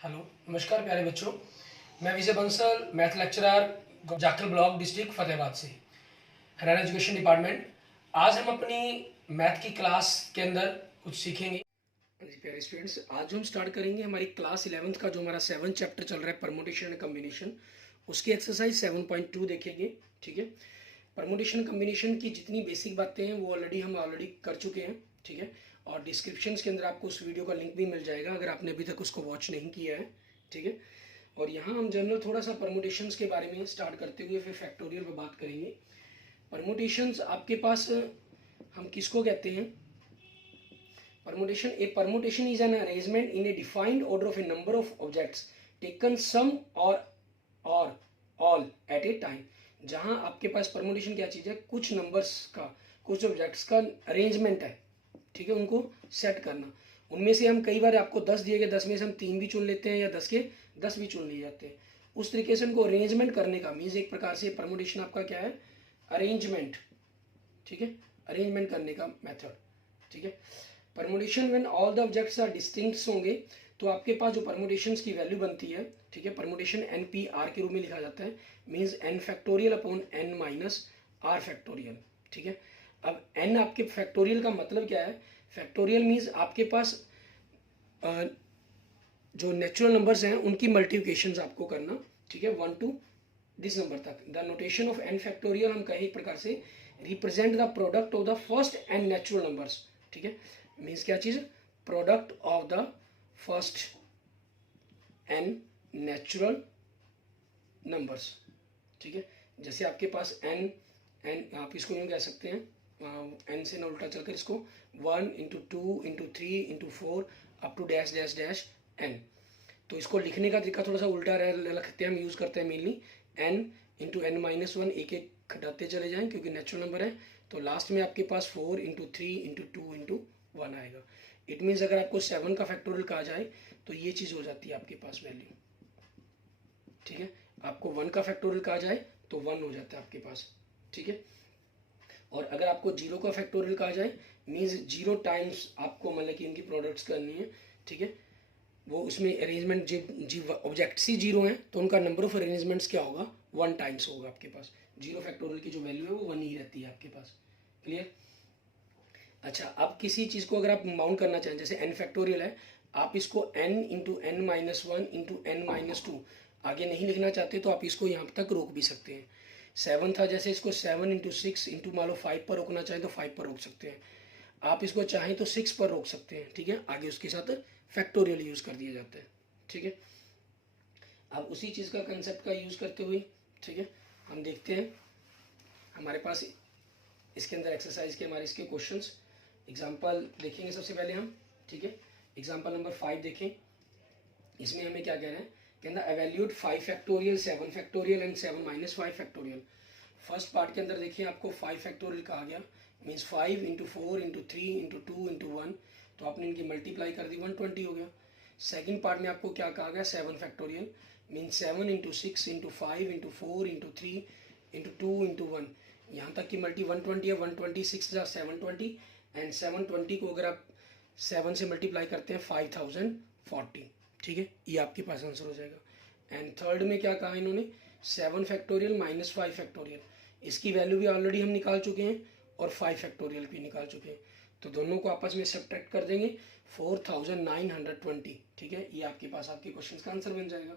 Hello, नमस्कार प्यारे बच्चों। मैं Vijay Bansal, math lecturer, Jakhal block, district Fatehabad से, हरियाणा एजुकेशन डिपार्टमेंट। आज हम अपनी मैथ की क्लास के अंदर कुछ सीखेंगे। जी प्यारे स्टूडेंट्स, आज हम स्टार्ट करेंगे हमारी क्लास 11th का जो हमारा 7th चैप्टर चल रहा है परमुटेशन एंड कम्बिनेशन, उसकी एक्सरसाइज 7.2 देखेंगे। ठीक है, परमुटेशन कम्बिनेशन की जितनी बेसिक बातें हैं वो हम ऑलरेडी कर चुके हैं। ठीक है, और डिस्क्रिप्शंस के अंदर आपको उस वीडियो का लिंक भी मिल जाएगा अगर आपने अभी तक उसको वॉच नहीं किया है। ठीक है, और यहाँ हम जनरल थोड़ा सा परमुटेशंस के बारे में स्टार्ट करते हुए फिर फैक्टोरियल पर बात करेंगे। परमुटेशंस आपके पास हम किसको कहते हैं? Permutation is an arrangement in a defined order of a number of objects taken some or all eight a time. जहां आपके पास परमुटेशन क्या चीज है? कुछ नंबर्स का, कुछ ऑब्जेक्ट्स का अरेंजमेंट है। ठीक है, उनको सेट करना। उनमें से हम कई बार आपको 10 दिए गए, 10 में से हम 3 भी चुन लेते हैं या 10 के 10 भी चुन लिए जाते हैं। उस तरीके से उनको अरेंजमेंट करने का मीन्स एक प्रकार से परमुटेशन आपका क्या है? अरेंजमेंट। ठीक है, अरेंजमेंट करने का मेथड। ठीक है, permutation when all the objects are distinct होंगे तो आपके पास जो परमुटेशंस की वैल्यू बनती है, ठीक है, परमुटेशन एन पी आर के रूप में लिखा जाता है। Means n factorial upon n minus r factorial. ठीक है, अब एन आपके फैक्टोरियल का मतलब क्या है? फैक्टोरियल मीन्स आपके पास जो नेचुरल नंबर्स हैं उनकी मल्टीप्लिकेशन आपको करना। ठीक है, 1 टू दिस नंबर तक। The notation of n factorial हम कहें एक प्रकार से represent the product of the first n natural numbers. ठीक है, मीन्स क्या चीज? Product of the first n natural numbers. ठीक है, जैसे आपके पास एन एन आप इसको यूँ कह सकते हैं, एन से ना उल्टा चलकर इसको 1 into 2 into 3 into 4 up to dash dash dash n. तो इसको लिखने का तरीका थोड़ा सा उल्टा रखते हैं, हम यूज़ करते हैं mainly n into n minus 1, एक एक घटाते चले जाएं क्योंकि नेचुरल नंबर है। तो लास्ट में आपके पास 4 इंटू 3 इंटू 2 इंटू 1 आएगा। इट मीन्स अगर आपको 7 का फैक्टोरियल कहा जाए तो ये चीज़ हो जाती है आपके पास वैल्यू। ठीक है, आपको 1 का फैक्टोरियल कहा जाए तो 1 हो जाता है आपके पास। ठीक है, और अगर आपको 0 का फैक्टोरियल कहा जाए मीन्स 0 टाइम्स आपको मतलब कि इनकी प्रोडक्ट्स करनी है। ठीक है, वो उसमें अरेंजमेंट जी ऑब्जेक्ट्स ही 0 हैं तो उनका नंबर ऑफ अरेंजमेंट्स क्या होगा? 1 टाइम्स होगा आपके पास। 0 फैक्टोरियल की जो वैल्यू है वो 1 ही रहती है आपके पास। क्लियर? अच्छा, अब किसी चीज़ को अगर आप माउंट करना चाहें, जैसे एन फैक्टोरियल है, आप इसको n into n minus 1 into n minus 2 आगे नहीं लिखना चाहते तो आप इसको यहाँ तक रोक भी सकते हैं। 7 था, जैसे इसको 7 इंटू 6 इंटू मान लो 5 पर रोकना चाहें तो 5 पर रोक सकते हैं। आप इसको चाहें तो 6 पर रोक सकते हैं। ठीक है, आगे उसके साथ फैक्टोरियल यूज़ कर दिया जाता है। ठीक है, अब उसी चीज़ का कंसेप्ट का यूज़ करते हुए, ठीक है, हम देखते हैं हमारे पास इसके अंदर एक्सरसाइज के हमारे इसके क्वेश्चंस एग्जांपल देखेंगे सबसे पहले हम। ठीक है, एग्जांपल नंबर 5 देखें। इसमें हमें क्या कह रहे हैं? कहना evaluate 5 factorial, 7 factorial and 7 minus 5 factorial. First part के अंदर देखिए आपको 5 फैक्टोरियल कहा गया, means 5 into 4 into 3 into 2 into 1, तो आपने इनकी मल्टीप्लाई कर दी, 120 हो गया। सेकेंड पार्ट में आपको क्या कहा गया? 7 factorial, means 7 into 6 into 5 into 4 into 3 into 2 into 1। यहाँ तक की मल्टी 120 है, 126 जा 720 एंड 720 को अगर आप 7 से मल्टीप्लाई करते हैं 5040। ठीक है, ये आपके पास आंसर हो जाएगा। एंड थर्ड में क्या कहा इन्होंने? 7 फैक्टोरियल माइनस 5 फैक्टोरियल। इसकी वैल्यू भी ऑलरेडी हम निकाल चुके हैं और 5 फैक्टोरियल भी निकाल चुके हैं, तो दोनों को आपस में सब्ट्रैक्ट कर देंगे 4920। ठीक है, ये आपके पास आपके क्वेश्चन का आंसर बन जाएगा।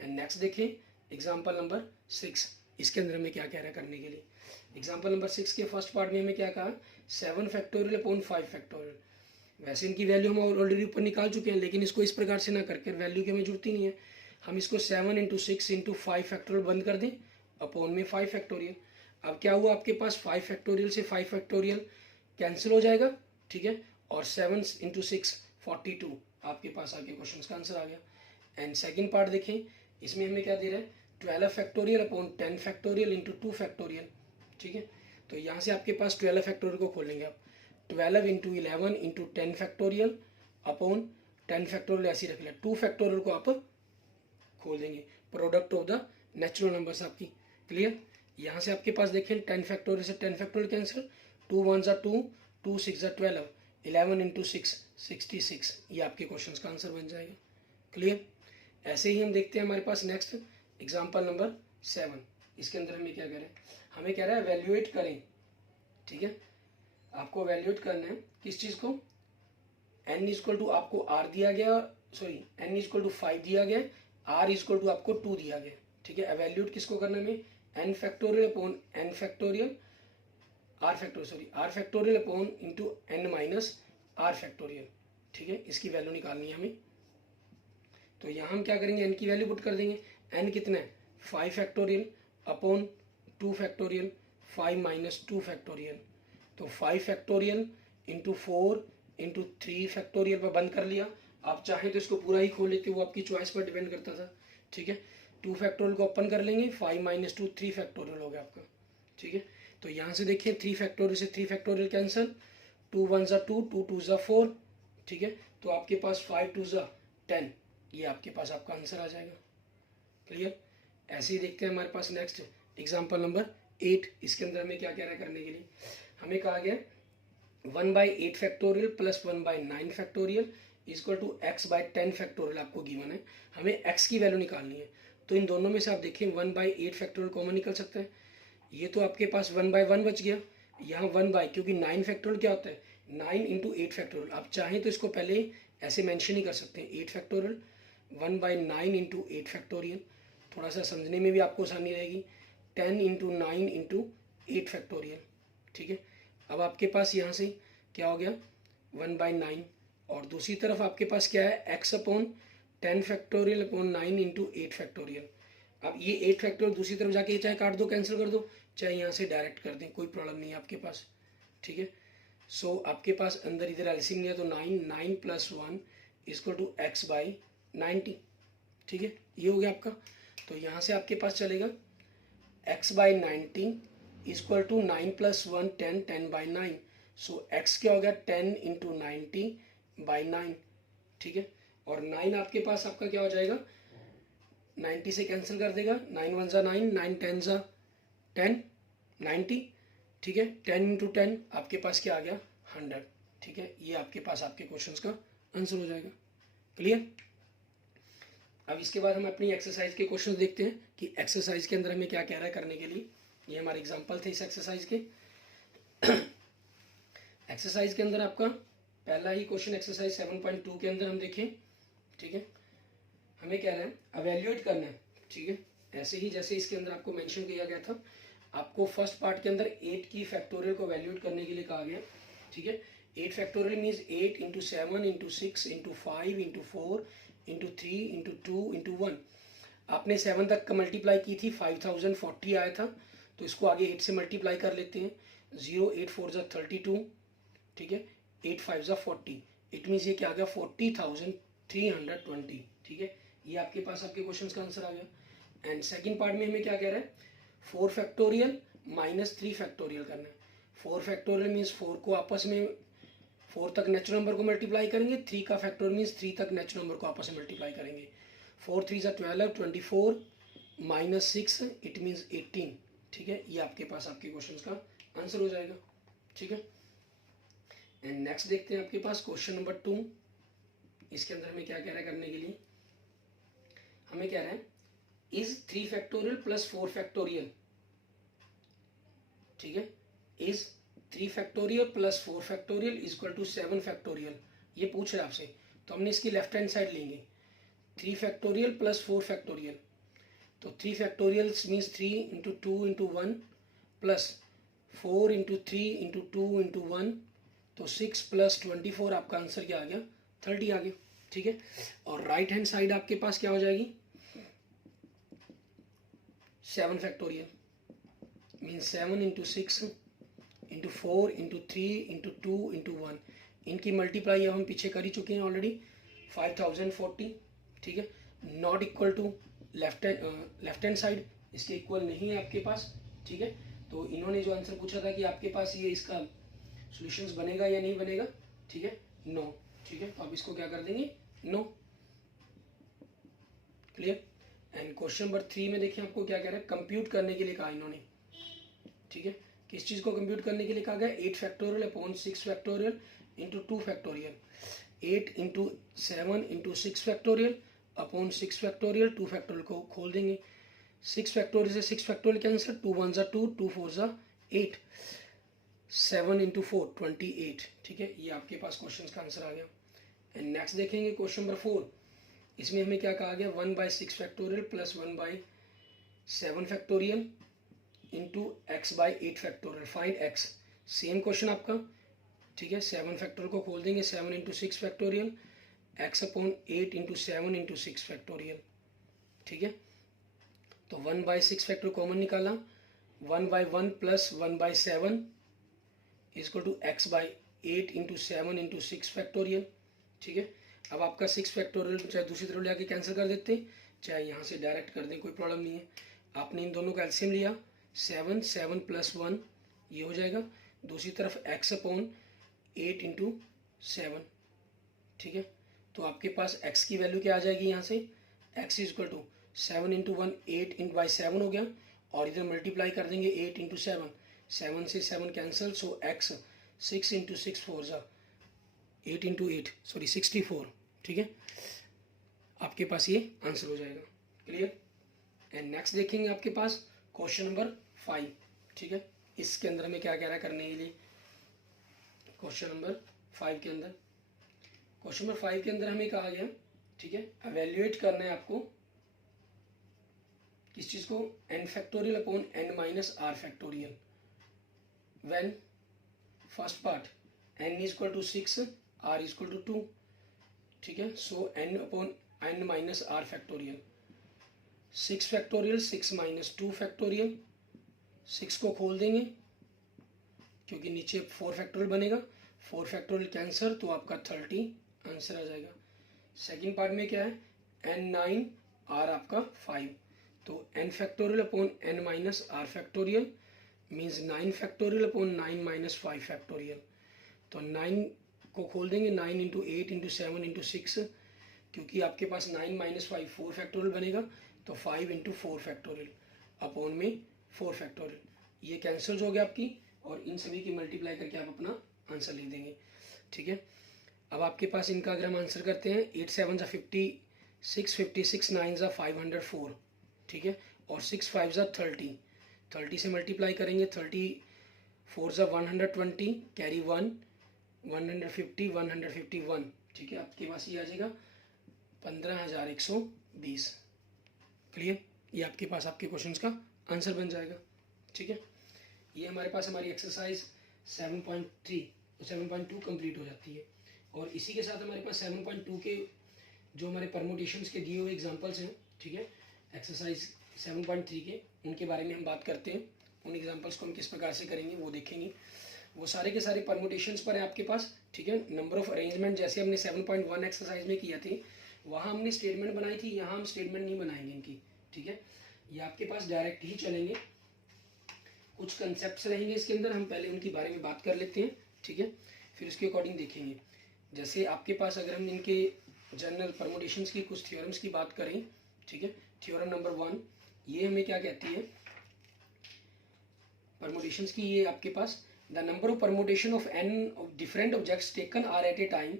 एंड नेक्स्ट देखें एग्जाम्पल नंबर 6। इसके अंदर हमें क्या कह रहा है करने के लिए? एग्जाम्पल नंबर 6 के फर्स्ट पार्ट में हमें क्या कहा? 7 फैक्टोरियल अपॉन 5 फैक्टोरियल। वैसे इनकी वैल्यू हम ऑलरेडी ऊपर निकाल चुके हैं, लेकिन इसको इस प्रकार से ना करके वैल्यू की हमें जरूरत ही नहीं है। हम इसको 7 इंटू 6 इंटू 5 फैक्टोरियल बंद कर दें अपॉन में 5 फैक्टोरियल। अब क्या हुआ आपके पास? 5 फैक्टोरियल से 5 फैक्टोरियल कैंसिल हो जाएगा। ठीक है, और 7 इंटू 6 42 आपके पास आगे क्वेश्चन का आंसर आ गया। एंड सेकेंड पार्ट देखें, इसमें हमें क्या दे रहा है? 12 factorial upon 10 factorial into 2 factorial. ठीक है, तो यहाँ से आपके पास 12 फैक्टोरियल को खोलेंगे आप, 12 into 11 into 10 factorial upon 10 factorial ऐसे रख लिया, 2 फैक्टोरियल को आप खोल देंगे, product of the natural numbers आपकी। क्लियर? यहाँ से आपके पास देखें 10 फैक्टोरियल से 10 फैक्टोरियल कैंसिल, 2 1 जा 2, 2 6 जा 12, 11 इंटू 6 66, ये आपके क्वेश्चन का आंसर बन जाएगा। क्लियर। ऐसे ही हम देखते हैं हमारे पास नेक्स्ट एग्जांपल नंबर 7। इसके अंदर हमें क्या कह रहे हैं, हमें कह रहा है वैल्यूएट करें, ठीक है। आपको वैल्यूएट करना है किस चीज़ को, n इक्वल टू आपको r दिया गया, सॉरी n इक्वल टू 5 दिया गया, r इक्वल टू आपको 2 दिया गया, ठीक है। वैल्यूएट किसको करना है, n factorial upon n factorial r factorial upon into n minus r factorial, ठीक है। इसकी वैल्यू निकालनी है हमें। तो यहाँ हम क्या करेंगे, n की वैल्यू पुट कर देंगे। n कितना है 5 factorial upon 2 factorial 5 minus 2 factorial, तो 5 फैक्टोरियल इंटू 4 इंटू 3 फैक्टोरियल पर बंद कर लिया। आप चाहें तो इसको पूरा ही खोल लेते, वो आपकी चॉइस पर डिपेंड करता था, ठीक है। 2 फैक्टोरियल को ओपन कर लेंगे, 5 माइनस 2 3 फैक्टोरियल हो गया आपका, ठीक है। तो यहाँ से देखिए 3 फैक्टोरियल से 3 फैक्टोरियल कैंसिल, 2 1 ज़ा 2, 2 2 ज़ा 4, ठीक है। तो आपके पास 5 2 ज़ा 10, ये आपके पास आपका आंसर आ जाएगा। क्लियर। ऐसे ही देखते हैं हमारे पास नेक्स्ट एग्जांपल नंबर 8। इसके अंदर हमें क्या कह रहा है करने के लिए, हमें कहा गया 1/8 factorial plus 1/9 factorial equal to x by 10 factorial आपको गिवन है। हमें x की वैल्यू निकालनी है। तो इन दोनों में से आप देखें 1/8 फैक्टोरियल कॉमन निकल सकता है, ये तो आपके पास 1/1 बच गया, यहाँ 1 क्योंकि 9 फैक्टोरियल क्या होता है 9 इंटू 8 फैक्टोरियल। आप चाहें तो इसको पहले ऐसे मेंशन ही कर सकते हैं 8 फैक्टोरियल 1/9 इंटू 8 फैक्टोरियल, थोड़ा सा समझने में भी आपको आसानी रहेगी। 10 इंटू 9 इंटू 8 फैक्टोरियल, ठीक है। अब आपके पास यहाँ से क्या हो गया 1/9, और दूसरी तरफ आपके पास क्या है x upon 10 factorial upon 9 into 8 factorial. अब ये 8 फैक्टोरियल दूसरी तरफ जाके चाहे काट दो कैंसिल कर दो, चाहे यहाँ से डायरेक्ट कर दें, कोई प्रॉब्लम नहीं है आपके पास, ठीक है। सो आपके पास अंदर इधर एलसीएम लिया तो 9 plus 1 equal to x by 90, ठीक है। ये हो गया आपका। तो यहाँ से आपके पास चलेगा x by 90 equal to 9 plus 1 10, 10 by 9। So x क्या हो गया 10 इंटू 90 बाई 9, ठीक है। और 9 आपके पास आपका क्या हो जाएगा 90 से कैंसिल कर देगा, 9 1 ज़ा 9, 9 10 ज़ा 10, 90, ठीक है। 10 इंटू 10 आपके पास क्या आ गया 100, ठीक है। ये आपके पास आपके क्वेश्चंस का आंसर हो जाएगा। क्लियर। अब इसके बाद हम अपनी एक्सरसाइज के क्वेश्चन देखते हैं कि एक्सरसाइज के अंदर हमें क्या कह रहा है करने के लिए। ये हमारे एग्जाम्पल थे इस एक्सरसाइज के। एक्सरसाइज के अंदर आपका पहला ही क्वेश्चन एक्सरसाइज 7.2 के अंदर हम देखें, ठीक है। हमें कह रहे हैं अवेल्यूएट करना है, ठीक है। ऐसे ही जैसे इसके अंदर आपको मेंशन किया गया था, आपको फर्स्ट पार्ट के अंदर 8 की फैक्टोरियल को वैल्यूएट करने के लिए कहा गया, ठीक है। 8 factorial means 8 into 7 into 6 into 5 into 4 into 3 into 2 into 1। आपने 7 तक का मल्टीप्लाई की थी 5040 आया था, तो इसको आगे 8 से मल्टीप्लाई कर लेते हैं। 0 8 4 ज़ा 32, ठीक है। 8 5 ज़ा 40, इट मीन्स ये क्या आ गया 40,320, ठीक है। ये आपके पास आपके क्वेश्चन का आंसर आ गया। एंड सेकंड पार्ट में हमें क्या कह रहा है 4 फैक्टोरियल माइनस 3 फैक्टोरियल करना है। 4 फैक्टोरियल मीन्स 4 को आपस में 4 तक नेचुरल नंबर को मल्टीप्लाई करेंगे, 3 का फैक्टोरियल मीन्स 3 तक नेचुरल नंबर को आपस में मल्टीप्लाई करेंगे। 4 3 ज़ा 12, 24 माइनस 6 इट मीन्स 18, ठीक है। ये आपके पास आपके क्वेश्चन का आंसर हो जाएगा, ठीक है। एंड नेक्स्ट देखते हैं आपके पास क्वेश्चन नंबर 2। इसके अंदर हमें क्या कह रहा है करने के लिए, हमें कह रहा है इज 3 फैक्टोरियल प्लस 4 फैक्टोरियल, ठीक है। Is 3 factorial plus 4 factorial equal to 7 factorial, ये पूछ रहे आपसे। तो हमने इसकी लेफ्ट हैंड साइड लेंगे 3 फैक्टोरियल प्लस 4 फैक्टोरियल, तो 3 factorial means 3 into 2 into 1 plus 4 into 3 into 2 into 1, तो 6 प्लस 24 आपका आंसर क्या आ गया 30 आ गया, ठीक है। और राइट हैंड साइड आपके पास क्या हो जाएगी 7 factorial means 7 into 6 into 4 into 3 into 2 into 1, इनकी मल्टीप्लाई अब हम पीछे कर ही चुके हैं ऑलरेडी 5040, ठीक है। Not equal to left hand side, इसके इक्वल नहीं है आपके पास, ठीक है। तो इन्होंने जो आंसर पूछा था कि आपके पास ये इसका सॉल्यूशंस बनेगा या नहीं बनेगा, ठीक है, नो, ठीक है। तो आप इसको क्या कर देंगे no. Clear. And question number 3 में देखिए आपको क्या कह रहा है कंप्यूट करने के लिए कहा इन्होंने, ठीक है। किस चीज़ को कंप्यूट करने के लिए कहा गया 8 factorial upon 6 factorial into 2 factorial. 8 into 7 into 6 factorial upon 6 factorial, 2 factorial को खोल देंगे, 6 फैक्टोरियल से 6 फैक्टोरियल कैंसर, 2 1 ज़ा 2, 2 4 ज़ा 8, 7 इंटू 4 28, ठीक है। ये आपके पास क्वेश्चन का आंसर आ गया। एंड नेक्स्ट देखेंगे क्वेश्चन नंबर 4। इसमें हमें क्या कहा गया, 1/6 factorial plus 1/7 factorial into x/8 factorial, find x। Same question आपका, ठीक है। 7 फैक्टोरियल को खोल देंगे, 7 into 6 factorial, x upon 8 into 7 into 6 factorial, ठीक है। तो 1/6 फैक्टोरियल कॉमन निकाला, 1/1 plus 1/7 equal to x/8 into 7 into 6 factorial, ठीक है। अब आपका 6 फैक्टोरियल चाहे दूसरी तरफ ले आके कैंसिल कर देते हैं, चाहे यहाँ से डायरेक्ट कर दें, कोई प्रॉब्लम नहीं है। आपने इन दोनों का एलसीएम लिया, 7 7 प्लस 1 ये हो जाएगा, दूसरी तरफ x अपॉन 8 इंटू 7, ठीक है। तो आपके पास x की वैल्यू क्या आ जाएगी यहाँ से, x equal to 7 into 1 8 into by 7 हो गया, और इधर मल्टीप्लाई कर देंगे 8 इंटू 7, 7 से 7 कैंसिल, सो x 6 इंटू 6 4 ज़ा 8 इंटू 8 सॉरी 64, ठीक है। आपके पास ये आंसर हो जाएगा, क्लियर। एंड नेक्स्ट देखेंगे आपके पास क्वेश्चन नंबर 5, ठीक है। इसके अंदर हमें क्या कह रहा है करने के लिए, क्वेश्चन नंबर 5 के अंदर, क्वेश्चन नंबर 5 के अंदर हमें कहा गया, ठीक है, एवेल्युएट करना है आपको किस चीज़ को, n factorial upon n minus r factorial, when first part n is equal to 6, r is equal to 2, ठीक है। So n upon n minus r factorial, 6 factorial 6 minus 2 factorial, 6 को खोल देंगे क्योंकि नीचे 4 फैक्टोरियल बनेगा, 4 फैक्टोरियल कैंसर, तो आपका 30 आंसर आ जाएगा। सेकेंड पार्ट में क्या है, n9 r आपका 5, तो n factorial upon n minus r factorial means 9 factorial upon 9 minus 5 factorial. तो 9 को खोल देंगे, 9 इंटू 8 इंटू 7 इंटू 6, क्योंकि आपके पास 9 माइनस 5 4 फैक्टोरियल बनेगा, तो 5 इंटू 4 फैक्टोरियल अपॉन में 4 फैक्टोरियल, ये कैंसिल हो गया आपकी, और इन सभी की मल्टीप्लाई करके आप अपना आंसर लिख देंगे, ठीक है। अब आपके पास इनका अगर हम आंसर करते हैं, 8 7 ज़ा 56, 56 9 ज़ा 504, ठीक है, और 6 5 ज़ा 30, 30 से मल्टीप्लाई करेंगे, 30 4 ज़ा 120, कैरी 1, 150 151, ठीक है। आपके पास ये आ जाएगा 15,120, क्लियर। ये आपके पास आपके क्वेश्चंस का आंसर बन जाएगा, ठीक है। ये हमारे पास हमारी एक्सरसाइज 7.3 और 7.2 कंप्लीट हो जाती है, और इसी के साथ हमारे पास 7.2 के जो हमारे परमुटेशंस के दिए हुए एग्जांपल्स हैं, ठीक है, एक्सरसाइज 7.3 के, उनके बारे में हम बात करते हैं। उन एग्जांपल्स को हम किस प्रकार से करेंगे वो देखेंगे। वो सारे के सारे परमुटेशंस पर है आपके पास, ठीक है। नंबर ऑफ अरेंजमेंट जैसे हमने 7.1 एक्सरसाइज में किया थे, वहाँ हमने स्टेटमेंट बनाई थी, यहाँ हम स्टेटमेंट नहीं बनाएंगे इनकी, ठीक है। ये आपके पास डायरेक्ट ही चलेंगे, कुछ कंसेप्ट्स रहेंगे इसके अंदर, हम पहले उनके बारे में बात कर लेते हैं, ठीक है, फिर उसके अकॉर्डिंग देखेंगे। जैसे आपके पास अगर हम इनके जनरल परमुटेशंस की कुछ थ्योरम्स की बात करें, ठीक है, थ्योरम नंबर 1 ये हमें क्या कहती है परमुटेशंस की, ये आपके पास the number of permutation of n different objects taken r at a time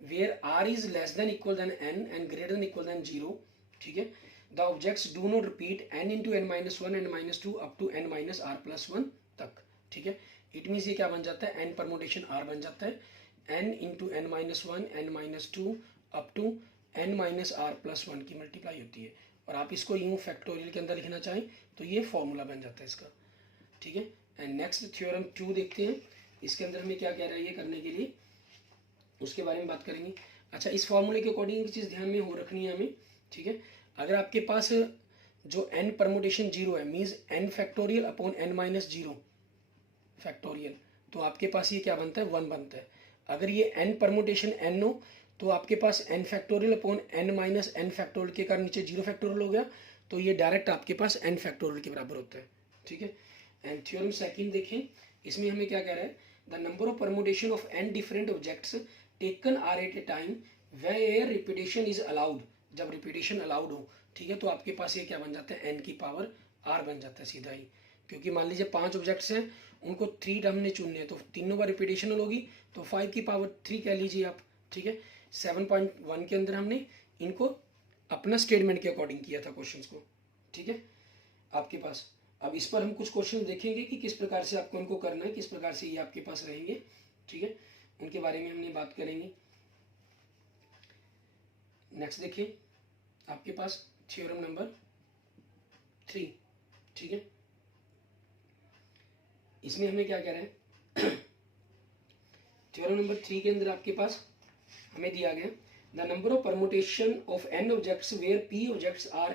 where r is less than equal than n and greater than equal than 0, ठीक है। The objects do not repeat n into n minus 1 n minus 2 up to n minus r plus 1 तक, ठीक है। It means ये क्या बन जाता है, n परमुटेशन r बन जाता है, n into n minus 1 n minus 2 up to n minus r plus 1 की मल्टीप्लाई होती है, और आप इसको यूँ फैक्टोरियल के अंदर लिखना चाहें तो ये फॉर्मूला बन जाता है इसका, ठीक है। एंड नेक्स्ट थ्योरम 2 देखते हैं, इसके अंदर हमें क्या कह रहा है ये करने के लिए, उसके बारे में बात करेंगे। अच्छा, इस फॉर्मूले के अकॉर्डिंग एक चीज़ ध्यान में हो रखनी है हमें, ठीक है। अगर आपके पास जो n परमुटेशन 0 है, means n factorial upon n minus 0 factorial, तो आपके पास ये क्या बनता है 1 बनता है। अगर ये n परमुटेशन n हो तो आपके पास n factorial upon n minus n factorial के कारण नीचे 0 फैक्टोरियल हो गया, तो ये डायरेक्ट आपके पास n फैक्टोरियल के बराबर होता है, ठीक है। एंड थ्योरम सेकंड देखें, इसमें हमें क्या कह रहा है, the number of permutation of n different objects taken r at a time where repetition is allowed, जब रिपीटेशन अलाउड हो, ठीक है, तो आपके पास ये क्या बन जाता है n की पावर r बन जाता है सीधा ही, क्योंकि मान लीजिए 5 ऑब्जेक्ट्स हैं, उनको 3 हमने चुनने हैं, तो तीनों बार रिपीटेशन होगी, तो 5 की पावर 3 कह लीजिए आप, ठीक है। 7.1 के अंदर हमने इनको अपना स्टेटमेंट के अकॉर्डिंग किया था क्वेश्चंस को, ठीक है आपके पास। अब इस पर हम कुछ क्वेश्चन देखेंगे कि किस प्रकार से आपको उनको करना है, किस प्रकार से ये आपके पास रहेंगे, ठीक है, उनके बारे में हमने बात करेंगे। नेक्स्ट देखिए आपके पास थ्योरम नंबर 3, ठीक है, इसमें हमें क्या कह रहे हैं थ्योरम नंबर 3 के अंदर आपके पास हमें दिया गया the number of permutation of n objects where p objects are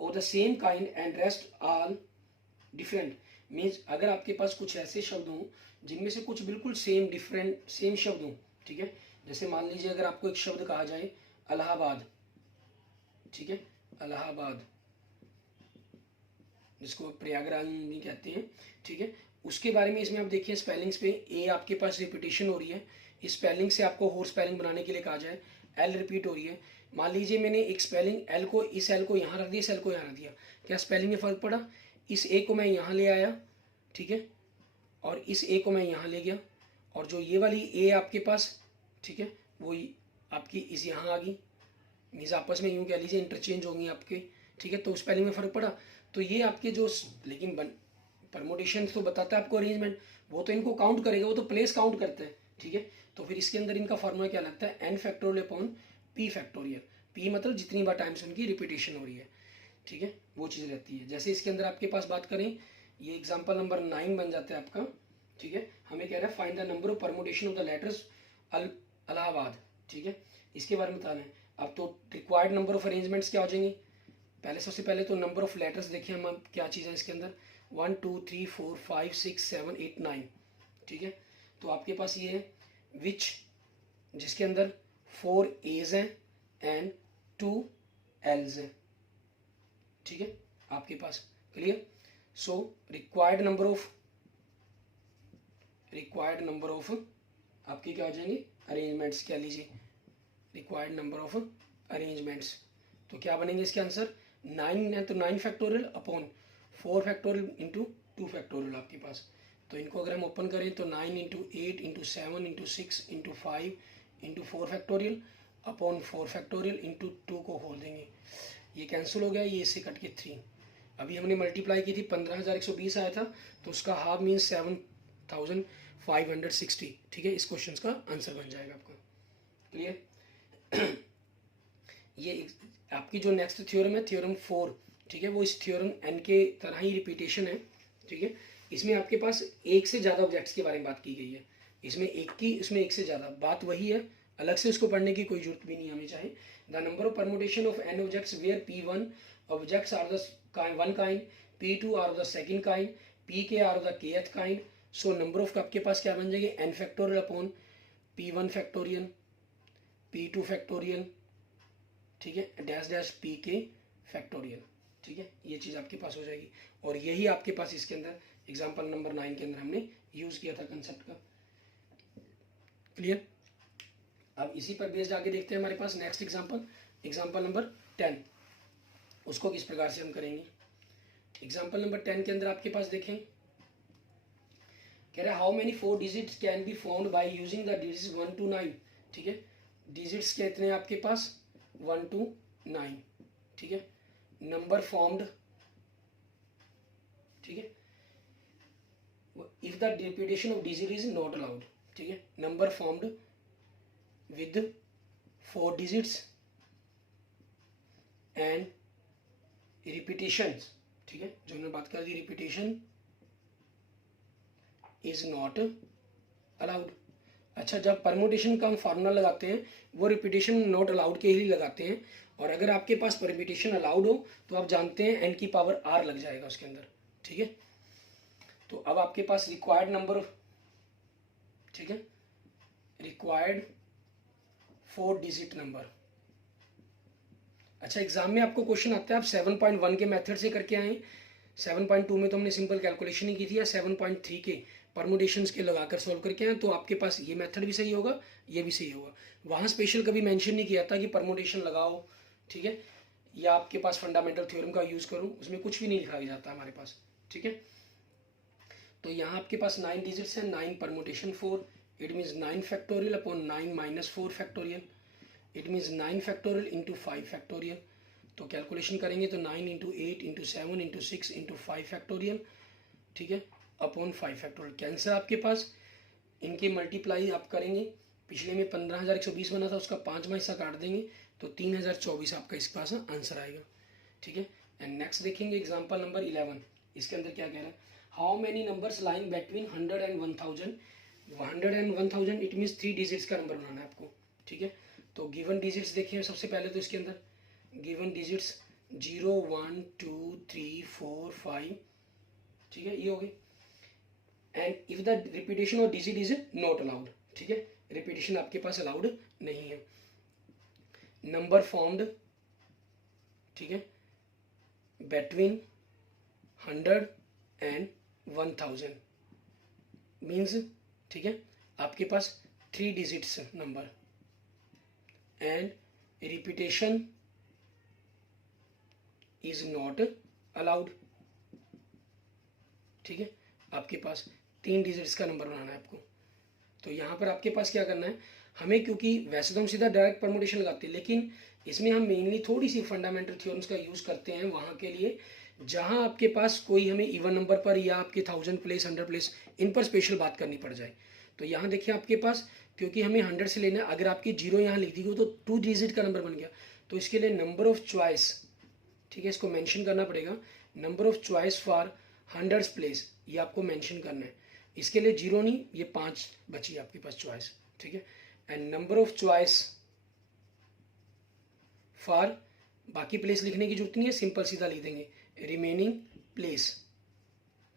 of the same kind and rest all different. Means अगर आपके पास कुछ ऐसे शब्द हों जिनमें से कुछ बिल्कुल सेम डिफरेंट सेम शब्द हों, ठीक है, जैसे मान लीजिए अगर आपको एक शब्द कहा जाए इलाहाबाद, ठीक है, इलाहाबाद जिसको प्रयागराज भी कहते हैं, ठीक है, उसके बारे में इसमें आप देखिए स्पेलिंग्स पे ए आपके पास रिपीटेशन हो रही है, इस स्पेलिंग से आपको और स्पेलिंग बनाने के लिए कहा जाए, एल रिपीट हो रही है। मान लीजिए मैंने एक स्पेलिंग एल को, इस एल को यहाँ रख दिया, इस एल को यहाँ रख दिया, क्या स्पेलिंग में फ़र्क पड़ा? इस ए को मैं यहाँ ले आया, ठीक है, और इस ए को मैं यहाँ ले गया, और जो ये वाली ए आपके पास, ठीक है, वो आपकी इस यहाँ आ गई, मीन्स आपस में यूँ कह लीजिए इंटरचेंज होंगी आपके, ठीक है, तो स्पेलिंग में फ़र्क पड़ा। तो ये आपके जो, लेकिन परमोटेशन तो बताता है आपको अरेंजमेंट, वो तो इनको काउंट करेगा, वो तो प्लेस काउंट करता है, ठीक है, तो फिर इसके अंदर इनका फार्मूला क्या लगता है, n factorial upon p factorial, p मतलब जितनी बार टाइम्स उनकी रिपीटेशन हो रही है, ठीक है, वो चीज़ रहती है। जैसे इसके अंदर आपके पास बात करें, ये एग्जाम्पल नंबर 9 बन जाता है आपका, ठीक है, हमें कह रहा है find the number of permutation of the letters Allahabad, ठीक है, इसके बारे में बताना है। अब तो रिक्वायर्ड नंबर ऑफ अरेंजमेंट्स क्या हो जाएंगे, पहले सबसे पहले तो नंबर ऑफ लेटर्स देखिए हम क्या चीज़ है इसके अंदर, 1 2 3 4 5 6 7 8 9, ठीक है, तो आपके पास ये है विच, जिसके अंदर 4 एज हैं एंड 2 एल्स हैं, ठीक है, आपके पास clear. So required number of आपके क्या हो जाएंगे अरेंजमेंट्स, क्या लीजिए रिक्वायर्ड नंबर ऑफ अरेंजमेंट्स, तो क्या बनेंगे इसके आंसर 9 है, तो 9 factorial upon 4 factorial into 2 factorial आपके पास। तो इनको अगर हम ओपन करें तो 9 into 8 into 7 into 6 into 5 into 4 factorial upon 4 factorial into 2 को खोल देंगे, ये कैंसिल हो गया, ये इससे कट के 3। अभी हमने मल्टीप्लाई की थी 15,120 आया था, तो उसका हाफ मीन्स 7,560, ठीक है, इस क्वेश्चन का आंसर बन जाएगा आपका, क्लियर। ये आपकी जो नेक्स्ट थ्योरम है थ्योरम 4, ठीक है, वो इस थ्योरम एन के तरह ही रिपीटेशन है, ठीक है, इसमें आपके पास एक से ज़्यादा ऑब्जेक्ट्स के बारे में बात की गई है, इसमें एक की, इसमें एक से ज़्यादा, बात वही है, अलग से उसको पढ़ने की कोई जरूरत भी नहीं हमें चाहे। The number of permutation of n objects where P1 objects are the one kind, P2 are the second kind, Pk are the kth kind. So number of आपके पास क्या बन जाएगी, n factorial upon P1 factorial, P2 factorial, ठीक है, dash dash Pk factorial, ठीक है, ये चीज़ आपके पास हो जाएगी। और यही आपके पास इसके अंदर एग्जाम्पल नंबर 9 के अंदर हमने यूज़ किया था कंसेप्ट का, क्लियर। अब इसी पर बेस्ड आगे देखते हैं हमारे पास नेक्स्ट एग्जाम्पल नंबर 10, उसको किस प्रकार से हम करेंगे। एग्जाम्पल नंबर 10 के अंदर आपके पास देखें, कह रहा है how many 4 digits can be found by using the digits 1 to 9, ठीक है, डिजिट्स कितने हैं आपके पास 1 to 9, ठीक है, नंबर फॉर्म्ड, ठीक है, if the repetition of digit is not allowed, ठीक है, number formed with 4 digits and repetitions, ठीक है, जो हमने बात कर दी रिपीटेशन इज नॉट अलाउड। अच्छा, जब परमुटेशन का हम फार्मूला लगाते हैं वो रिपीटेशन नॉट अलाउड के ही लगाते हैं, और अगर आपके पास परम्यूटेशन अलाउड हो तो आप जानते हैं एन की पावर आर लग जाएगा उसके अंदर, ठीक है। तो अब आपके पास रिक्वायर्ड नंबर, ठीक है, रिक्वायर्ड 4 डिजिट नंबर। अच्छा, एग्जाम में आपको क्वेश्चन आता है आप 7.1 के मेथड से करके आए, 7.2 में तो हमने सिंपल कैलकुलेशन ही की थी, या 7.3 के परमुटेशंस के लगाकर सॉल्व करके आए, तो आपके पास ये मेथड भी सही होगा, ये भी सही होगा। वहाँ स्पेशल कभी मेंशन नहीं किया था कि परमुटेशन लगाओ, ठीक है, या आपके पास फंडामेंटल थ्योरम का यूज़ करूँ, उसमें कुछ भी नहीं लिखा जाता हमारे पास, ठीक है। तो यहाँ आपके पास 9 डिजिट्स हैं, 9 permutation 4, it means 9 factorial upon 9 minus 4 factorial, it means 9 factorial into 5 factorial. तो कैलकुलेशन करेंगे तो 9 into 8 into 7 into 6 into 5 factorial, ठीक है, अपॉन 5 फैक्टोरियल। कैंसर आपके पास, इनके मल्टीप्लाई आप करेंगे, पिछले में 15,120 बना था, उसका 5वां हिस्सा काट देंगे तो 3,024 आपका इसके पास आंसर आएगा, ठीक है। एंड नेक्स्ट देखेंगे एग्जाम्पल नंबर 11। इसके अंदर क्या कह रहा है, how many numbers line between 100 and 1000। 100 and 1000 it means 3 digits का नंबर बनाना है आपको, ठीक है। तो गिवन डिजिट्स देखिए सबसे पहले, तो इसके अंदर गिवन डिजिट्स 0 1 2 3 4 5, ठीक है, ये हो गई। And if the repetition of digit is not allowed, ठीक है, रिपीटेशन आपके पास अलाउड नहीं है। नंबर फॉर्म्ड, ठीक है, बिटवीन 100 एंड 1000 मीन्स, ठीक है, आपके पास 3 digits number and repetition is not allowed, ठीक है। आपके पास 3 डिजिट्स का नंबर बनाना है आपको। तो यहाँ पर आपके पास क्या करना है हमें, क्योंकि वैसे तो हम सीधा डायरेक्ट परमुटेशन लगाते हैं, लेकिन इसमें हम मेनली थोड़ी सी फंडामेंटल थ्योरम्स का यूज़ करते हैं वहाँ के लिए जहाँ आपके पास कोई हमें इवन नंबर पर या आपके 1000 प्लेस 100 प्लेस इन पर स्पेशल बात करनी पड़ जाए। तो यहाँ देखिए आपके पास, क्योंकि हमें 100 से लेना है, अगर आपकी 0 यहाँ लिख दी हो तो 2 डिजिट का नंबर बन गया। तो इसके लिए नंबर ऑफ चॉइस, ठीक है, इसको मेंशन करना पड़ेगा। Number of choice for 100 place, ये आपको मेंशन करना है। इसके लिए 0 नहीं, ये 5 बची आपके पास चॉइस, ठीक है। And number of choice for, बाकी प्लेस लिखने की जरूरत नहीं है, सिंपल सीधा लिख देंगे रिमेनिंग प्लेस,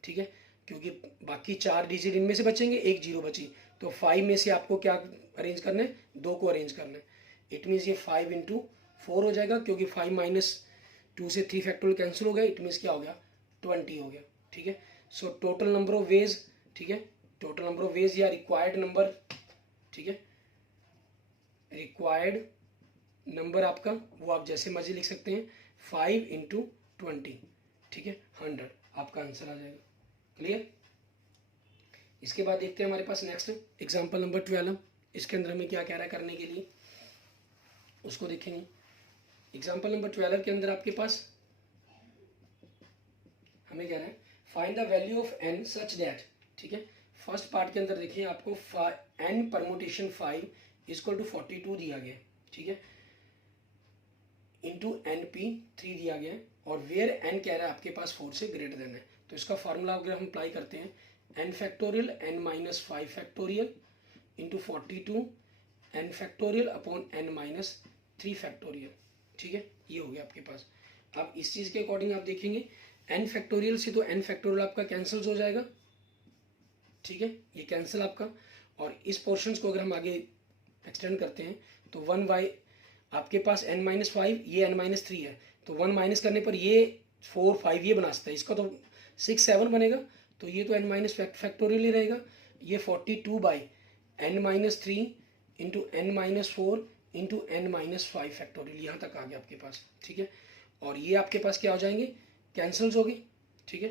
ठीक है, क्योंकि बाकी 4 डिजिट इनमें से बचेंगे, 1 0 बची, तो 5 में से आपको क्या अरेंज करना है, 2 को अरेंज करना है। इट मीन्स ये 5 इंटू 4 हो जाएगा, क्योंकि 5 माइनस 2 से 3 फैक्टोरियल कैंसिल हो गया, इट मीन्स क्या हो गया 20 हो गया, ठीक है। So total number of ways, ठीक है, टोटल नंबर ऑफ वेज या रिक्वायर्ड नंबर, ठीक है, रिक्वायर्ड नंबर आपका वो आप जैसे मर्जी लिख सकते हैं, 5 इंटू 20, ठीक है, 100 आपका आंसर आ जाएगा। क्लियर। इसके बाद देखते हैं हमारे पास नेक्स्ट एग्जांपल नंबर 12। इसके अंदर हमें क्या कह रहा है करने के लिए, उसको देखेंगे। एग्जांपल नंबर 12 के अंदर आपके पास हमें कह रहा है find the value of n such that, ठीक है। फर्स्ट पार्ट के अंदर देखिए आपको n परमुटेशन 5 इक्वल टू 42 दिया गया है, ठीक है, इंटू NP 3 दिया गया है, और वेयर n कह रहा है आपके पास 4 से ग्रेटर देन है। तो इसका फार्मूला अगर हम अप्लाई करते हैं, n factorial n minus 5 factorial into 42 n factorial upon n minus 3 factorial, ठीक है, ये हो गया आपके पास। अब इस चीज़ के अकॉर्डिंग आप देखेंगे n फैक्टोरियल से तो n फैक्टोरियल आपका कैंसिल हो जाएगा, ठीक है, ये कैंसिल आपका। और इस पोर्शन को अगर हम आगे एक्सटेंड करते हैं तो 1 बाई आपके पास n माइनस 5, ये n माइनस 3 है, तो 1 माइनस करने पर ये 4 5 ये बना सकता है, इसका तो 6 7 बनेगा, तो ये तो n माइनस फैक्टोरियल ही रहेगा। ये 42 by n minus 3 into n minus 4 into n minus 5 factorial, यहाँ तक आ गया आपके पास, ठीक है। और ये आपके पास क्या हो जाएंगे, कैंसल्स हो गए, ठीक है।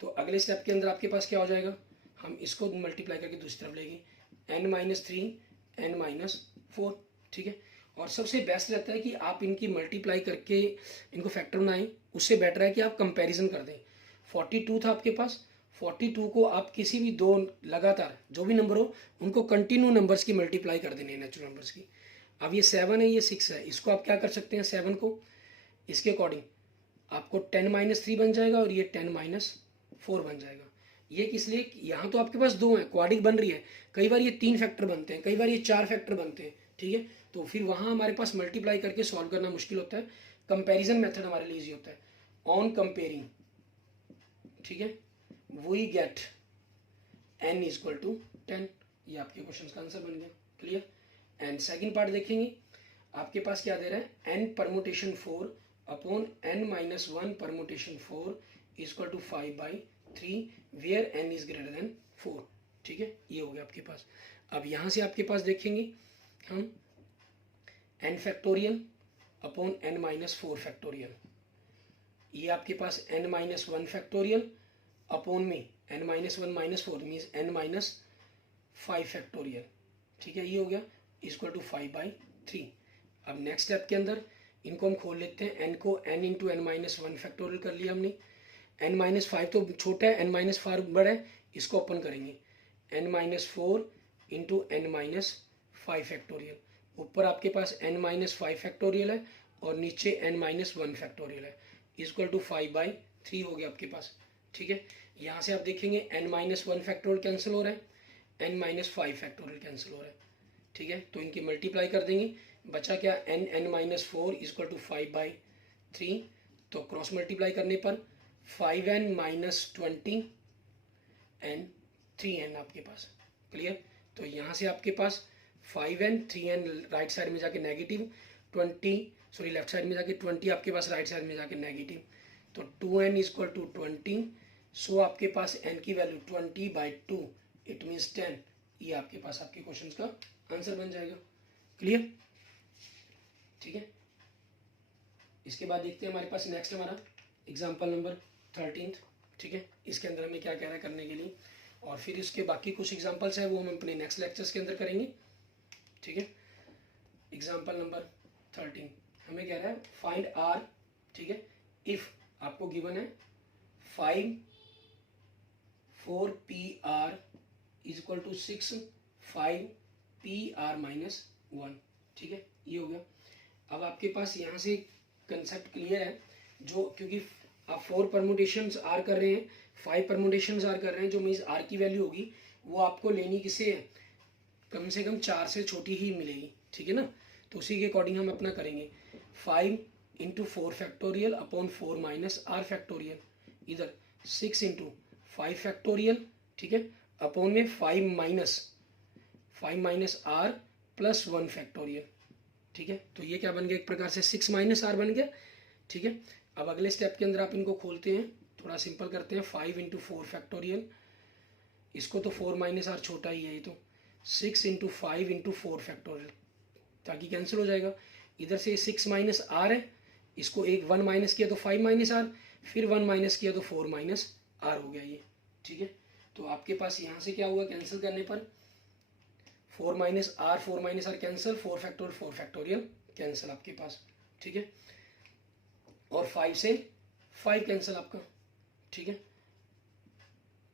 तो अगले स्टेप के अंदर आपके पास क्या हो जाएगा, हम इसको मल्टीप्लाई करके दूसरी तरफ लेंगे, n माइनस 3 n माइनस 4, ठीक है। और सबसे बेस्ट रहता है कि आप इनकी मल्टीप्लाई करके इनको फैक्टर बनाएं, उससे बेटर है कि आप कंपैरिजन कर दें। 42 था आपके पास, 42 को आप किसी भी दो लगातार जो भी नंबर हो उनको कंटिन्यू नंबर्स की मल्टीप्लाई कर देनी है, नेचुरल नंबर्स की। अब ये 7 है, ये 6 है, इसको आप क्या कर सकते हैं, 7 को इसके अकॉर्डिंग आपको 10 माइनस 3 बन जाएगा और ये 10 माइनस 4 बन जाएगा। ये किस लिए, यहाँ तो आपके पास 2 हैं, क्वाड्रिक बन रही है, कई बार ये 3 फैक्टर बनते हैं, कई बार ये 4 फैक्टर बनते हैं, ठीक है। तो फिर वहाँ हमारे पास मल्टीप्लाई करके सॉल्व करना मुश्किल होता है, कंपैरिजन मेथड हमारे लिए इजी होता है। ऑन कंपेयरिंग, ठीक है, we get n equal to 10, ये आपके क्वेश्चन का आंसर बन गया। क्लियर। एंड सेकंड पार्ट देखेंगे, आपके पास क्या दे रहा है, n permutation 4 upon n minus 1 permutation 4 equal to 5/3 where n is greater than 4, ठीक है, ये हो गया आपके पास। अब यहाँ से आपके पास देखेंगे हम n factorial upon n minus 4 factorial, ये आपके पास n माइनस 1 फैक्टोरियल अपॉन में n minus 1 minus 4 means n minus 5 factorial, ठीक है, ये हो गया इक्वल टू 5/3। अब नेक्स्ट स्टेप के अंदर इनको हम खोल लेते हैं, एन को n into n minus one factorial कर लिया हमने। एन माइनस फाइव तो छोटा है, एन माइनस फाइव बड़ा है, इसको ओपन करेंगे, n minus four into n minus five factorial. ऊपर आपके पास एन माइनस फाइव फैक्टोरियल है और नीचे एन माइनस वन फैक्टोरियल है, इक्वल टू 5/3 हो गया आपके पास। ठीक है, यहाँ से आप देखेंगे n minus one factorial cancel हो रहा है, n minus five factorial cancel हो रहा है। ठीक है, तो इनकी मल्टीप्लाई कर देंगे, बचा क्या, n n minus four equal to 5/3। तो क्रॉस मल्टीप्लाई करने पर 5n माइनस 20 एन 3n आपके पास। क्लियर, तो यहाँ से आपके पास 5n 3n राइट साइड में जाके नेगेटिव, 20 सॉरी लेफ्ट साइड में जाके 20 आपके पास राइट साइड में जाके नेगेटिव, तो 2n इक्वल टू 20। सो आपके पास n की वैल्यू 20/2 इट मीन्स 10। ये आपके पास आपके क्वेश्चन का आंसर बन जाएगा। क्लियर, ठीक है। इसके बाद देखते हैं हमारे पास नेक्स्ट हमारा एग्जाम्पल नंबर 13। ठीक है, इसके अंदर हमें क्या कह रहा है करने के लिए, और फिर इसके बाकी कुछ एग्जाम्पल्स हैं वो हम अपने नेक्स्ट लेक्चर्स के अंदर करेंगे। ठीक है, एग्जाम्पल नंबर 13 हमें कह रहा है फाइंड आर। ठीक है, इफ आपको गिवन है 5 4PR is equal to 6 5PR minus 1। ठीक है, ये हो गया। अब आपके पास यहाँ से कंसेप्ट क्लियर है, जो क्योंकि आप 4 परमुटेशंस आर कर रहे हैं, 5 परमुटेशंस आर कर रहे हैं, जो मीन्स आर की वैल्यू होगी वो आपको लेनी किसे है, कम से कम 4 से छोटी ही मिलेगी। ठीक है ना, तो उसी के अकॉर्डिंग हम अपना करेंगे 5 into 4 factorial upon 4 minus r factorial, इधर 6 इंटू 5 फैक्टोरियल। ठीक है, अपॉन में 5 माइनस आर प्लस 1 फैक्टोरियल। ठीक है, तो ये क्या बन गया, एक प्रकार से 6 माइनस आर बन गया। ठीक है, अब अगले स्टेप के अंदर आप इनको खोलते हैं, थोड़ा सिंपल करते हैं, 5 इंटू 4 फैक्टोरियल, इसको तो 4 माइनस आर छोटा ही है, ये तो 6 इंटू 5 इंटू 4 फैक्टोरियल, ताकि कैंसिल हो जाएगा। इधर से 6 माइनस आर है, इसको एक 1 माइनस किया तो 5 माइनस आर, फिर 1 माइनस किया तो 4 माइनस आर हो गया ये। ठीक है, तो आपके पास यहाँ से क्या हुआ, कैंसिल करने पर 4 minus r cancel, 4 factorial cancel आपके पास। ठीक है, और 5 से 5 कैंसिल आपका। ठीक है,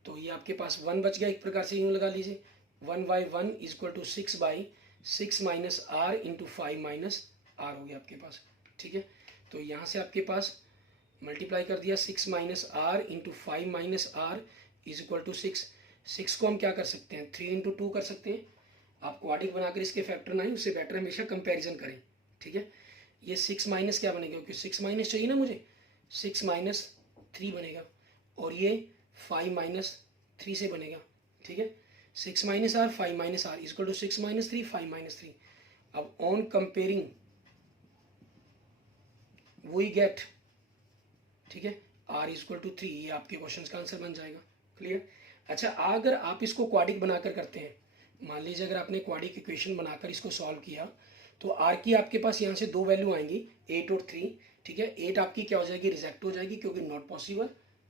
तो ये आपके पास 1 बच गया, एक प्रकार से यूँ लगा लीजिए, 1/1 is equal to 6/6 minus r into 5 minus r हो गया आपके पास। ठीक है, तो यहाँ से आपके पास मल्टीप्लाई कर दिया, 6 minus r into 5 minus r is equal to 6 को हम क्या कर सकते हैं, 3 इंटू 2 कर सकते हैं। आप क्वाड्रिक बनाकर इसके फैक्टर ना ही, उससे बेटर हमेशा कंपैरिजन करें। ठीक है, ये 6 माइनस क्या बनेगा, क्योंकि 6 माइनस चाहिए ना मुझे, 6 माइनस 3 बनेगा, और ये 5 माइनस 3 से बनेगा। ठीक है, 6 minus r 5 minus r equal to 6 minus 3 5 minus 3। अब ऑन कंपेयरिंग वी गेट, ठीक है, आर इक्वल टू 3, ये आपके क्वेश्चन का आंसर बन जाएगा। क्लियर, अच्छा अगर आप इसको क्वाड्रिक बनाकर करते हैं, मान लीजिए अगर आपने क्वाड्रिक इक्वेशन बनाकर इसको सॉल्व किया, तो आर की आपके पास यहाँ से 2 वैल्यू आएंगी, 8 और 3। ठीक है, 8 आपकी क्या हो जाएगी, रिजेक्ट हो जाएगी, क्योंकि नॉट पॉसिबल।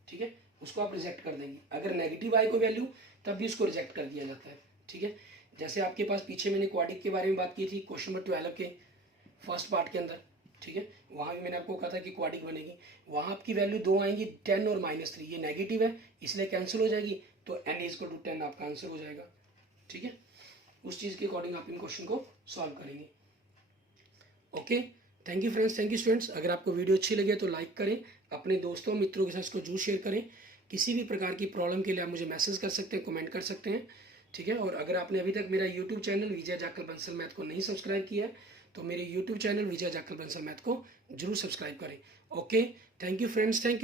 ठीक है, उसको आप रिजेक्ट कर देंगे। अगर नेगेटिव आए कोई वैल्यू तब भी उसको रिजेक्ट कर दिया जाता है। ठीक है, जैसे आपके पास पीछे मैंने क्वाड्रिक के बारे में बात की थी क्वेश्चन नंबर 12 के फर्स्ट पार्ट के अंदर। ठीक है, वहाँ भी मैंने आपको कहा था कि क्वाड्रिक बनेगी, वहाँ आपकी वैल्यू 2 आएंगी, 10 और -3, ये नेगेटिव है इसलिए कैंसिल हो जाएगी, तो n इक्वल टू 10 आपका आंसर हो जाएगा। ठीक है, उस चीज़ के अकॉर्डिंग आप इन क्वेश्चन को सॉल्व करेंगे। Okay, thank you friends, thank you students. अगर आपको वीडियो अच्छी लगे तो लाइक करें, अपने दोस्तों मित्रों के साथ इसको जरूर शेयर करें। किसी भी प्रकार की प्रॉब्लम के लिए आप मुझे मैसेज कर सकते हैं, कमेंट कर सकते हैं। ठीक है, और अगर आपने अभी तक मेरा यूट्यूब चैनल विजय जाखल बंसल मैथ को नहीं सब्सक्राइब किया है तो मेरे यूट्यूब चैनल विजय जाखल बंसल मैथ को जरूर सब्सक्राइब करें। Okay, thank you friends, thank you.